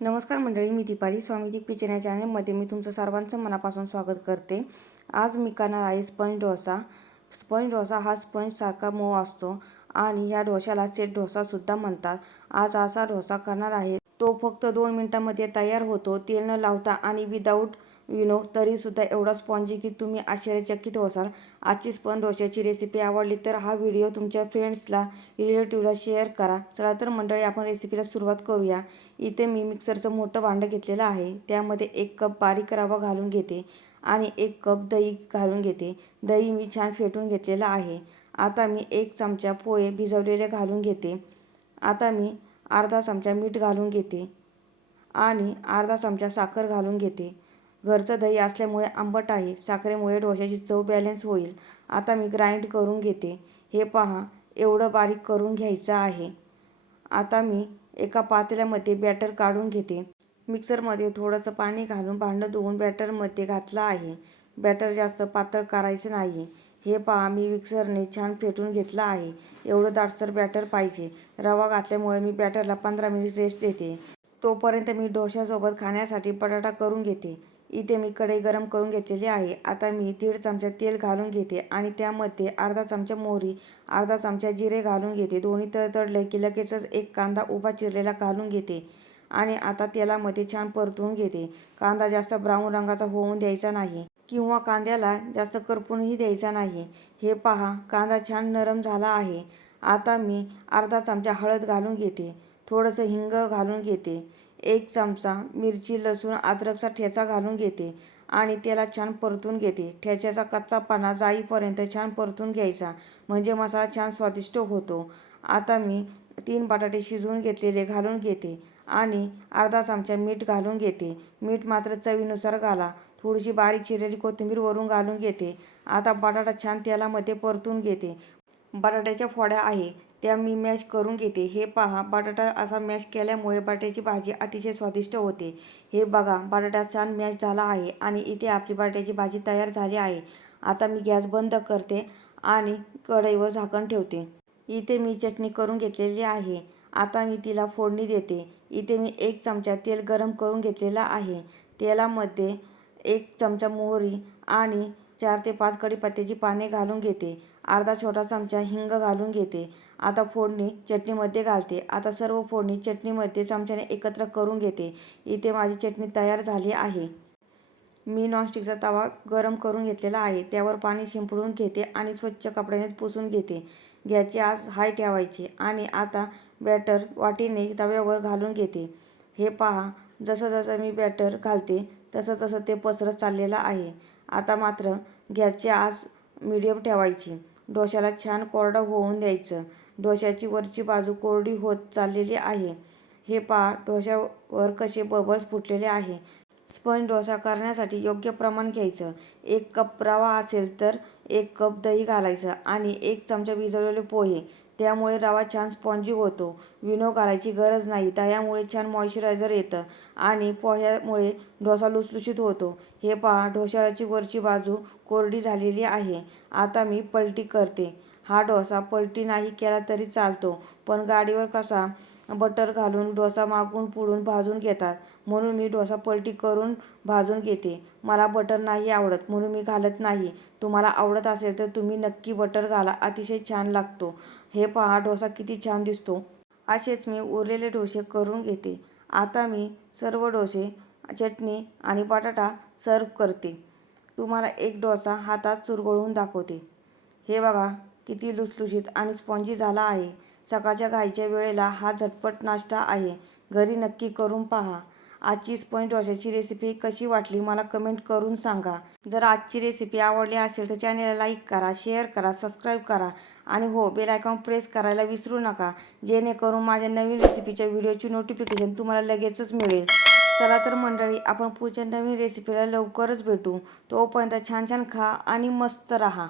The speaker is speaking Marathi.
नमस्कार मंडळी मी दीपाली. स्वामी दीप किचन या चॅनलमध्ये मी तुमचं सर्वांचं मनापासून स्वागत करते. आज मी करणार आहे स्पंज डोसा. स्पंज डोसा हा स्पंजसारखा मऊ असतो आणि या डोशाला सेट डोसासुद्धा म्हणतात. आज असा डोसा करणार आहे. तो फक्त दोन मिनटामध्ये तयार होतो. तेल न लावता आणि विदाऊट विनो तरीसुद्धा एवढा स्पॉन्जी की तुम्ही आश्चर्यचकित होसाल. आजची स्पंज डोश्याची रेसिपी आवडली तर हा व्हिडिओ तुमच्या फ्रेंड्सला रिलेटिव्हला शेअर करा. चला तर मंडळी आपण रेसिपीला सुरुवात करूया. इथे मी मिक्सरचं मोठं भांडं घेतलेलं आहे. त्यामध्ये एक कप बारीक रवा घालून घेते आणि एक कप दही घालून घेते. दही मी छान फेटून घेतलेलं आहे. आता मी एक चमचा पोहे भिजवलेले घालून घेते. आता मी अर्धा चमचा मीठ घालून घेते आणि अर्धा चमचा साखर घालून घेते. घरचं दही असल्यामुळे आंबट आहे. साखरेमुळे डोशाची चव बॅलन्स होईल. आता मी ग्राइंड करून घेते. हे पहा एवढं बारीक करून घ्यायचं आहे. आता मी एका पातेल्यामध्ये बॅटर काढून घेते. मिक्सरमध्ये थोडंसं पाणी घालून भांडं धुवून बॅटरमध्ये घातलं आहे. बॅटर जास्त पातळ करायचं नाही. हे पहा मी मिक्सरने छान फेटून घेतलं आहे. एवढं दाटसर बॅटर पाहिजे. रवा घातल्यामुळे मी बॅटरला पंधरा मिनिट रेस्ट देते. तोपर्यंत मी डोशासोबत खाण्यासाठी बटाटा करून घेते. इथे मी कढई गरम करून घेतलेली आहे. आता मी दीड चमचा तेल घालून घेते आणि त्यामध्ये अर्धा चमचा मोहरी अर्धा चमचा जिरे घालून घेते. दोन्ही तडतडले की लगेचच एक कांदा उभा चिरलेला घालून घेते आणि आता तेलामध्ये छान परतून घेते. कांदा जास्त ब्राऊन रंगाचा होऊन द्यायचा नाही किंवा कांद्याला जास्त करपूनही द्यायचा नाही. हे पहा कांदा छान नरम झाला आहे. आता मी अर्धा चमचा हळद घालून घेते. थोडंसं हिंग घालून घेते. एक चमचा मिरची लसूण अद्रकचा ठेचा घालून घेते आणि त्याला छान परतून घेते. ठेच्याचा कच्चा पाना जाईपर्यंत छान परतून घ्यायचा म्हणजे मसाला छान स्वादिष्ट होतो. आता मी तीन बटाटे शिजवून घेतलेले घालून घेते आणि अर्धा चमचा मीठ घालून घेते. मीठ मात्र चवीनुसार घाला. थोडीशी बारीक चिरलेली कोथिंबीर वरून घालून घेते. आता बटाटा छान तेलामध्ये परतून घेते. बटाट्याच्या फोड्या आहे. त्या मी मॅश करून घेते. हे पहा बटाटा असा मॅश केल्यामुळे बटाट्याची भाजी अतिशय स्वादिष्ट होते. हे बघा बटाटा छान मॅश झाला आहे आणि इथे आपली बटाट्याची भाजी तयार झाली आहे. आता मी गॅस बंद करते आणि कढईवर झाकण ठेवते. इथे मी चटणी करून घेतलेली आहे. आता मी तिला फोडणी देते. इथे मी एक चमचा तेल गरम करून घेतलेला आहे. तेलामध्ये एक चमचा मोहरी आणि चार ते पाच कढीपत्त्याची पाने घालून घेते. अर्धा छोटा चमचा हिंग घालून घेते. आता फोडणी चटणीमध्ये घालते. आता सर्व फोडणी चटणीमध्ये चमच्याने एकत्र करून घेते. इथे माझी चटणी तयार झाली आहे. मी नॉनस्टिकचा तवा गरम करून घेतलेला आहे. त्यावर पाणी शिंपडून घेते आणि स्वच्छ कपड्याने पुसून घेते. गॅसची आज हाय ठेवायची आणि आता बॅटर वाटीने तव्यावर घालून घेते. हे पहा जसं जसं मी बॅटर घालते तसं तसं ते पसरत चाललेलं आहे. आता मात्र गॅसची आज मिडियम ठेवायची. डोशाला छान कोरडं होऊन द्यायचं. डोशाची वरची बाजू कोरडी होत चाललेली आहे. हे पहा डोशावर कसे बबल्स फुटलेले आहे. स्पंज डोसा करण्यासाठी योग्य प्रमाण घ्यायचं. एक कप रवा असेल तर एक कप दही घालायचं आणि एक चमचा भिजवलेले पोहे. त्यामुळे रवा छान स्पॉन्जी होतो. विनो घालायची गरज नाही. दह्यामुळे छान मॉइश्चरायझर येतं आणि पोह्यामुळे डोसा लुसलुशीत होतो. हे पहा डोशाची वरची बाजू कोरडी झालेली आहे. आता मी पलटी करते. हा डोसा पलटी नाही केला तरी चालतो पण गाडीवर कसा बटर घालून डोसा मागून पुढून भाजून घेतात. म्हणून मी डोसा पलटी करून भाजून घेते. मला बटर नाही आवडत म्हणून मी घालत नाही. तुम्हाला आवडत असेल तर तुम्ही नक्की बटर घाला अतिशय छान लागतो. हे पहा डोसा किती छान दिसतो. असेच मी उरलेले डोसे करून घेते. आता मी सर्व डोसे चटणी आणि बटाटा सर्व करते. तुम्हाला एक डोसा हातात चुरगळून दाखवते. हे बघा किती लुसलुशीत आणि स्पॉन्जी झाला आहे. सकाळच्या घाईच्या वेळेला हा झटपट नाश्ता आहे. घरी नक्की करून पहा. आजची स्पंज डोशाची रेसिपी कशी वाटली मला कमेंट करून सांगा. जर आजची रेसिपी आवडली असेल तर चॅनेलला लाईक करा शेअर करा सबस्क्राईब करा आणि हो बेल आयकॉन प्रेस करायला विसरू नका. जेणेकरून माझ्या नवीन रेसिपीच्या व्हिडिओची नोटिफिकेशन तुम्हाला लगेचच मिळेल. चला तर मंडळी आपण पुढच्या नवीन रेसिपीला लवकरच भेटू. तोपर्यंत छान छान खा आणि मस्त राहा.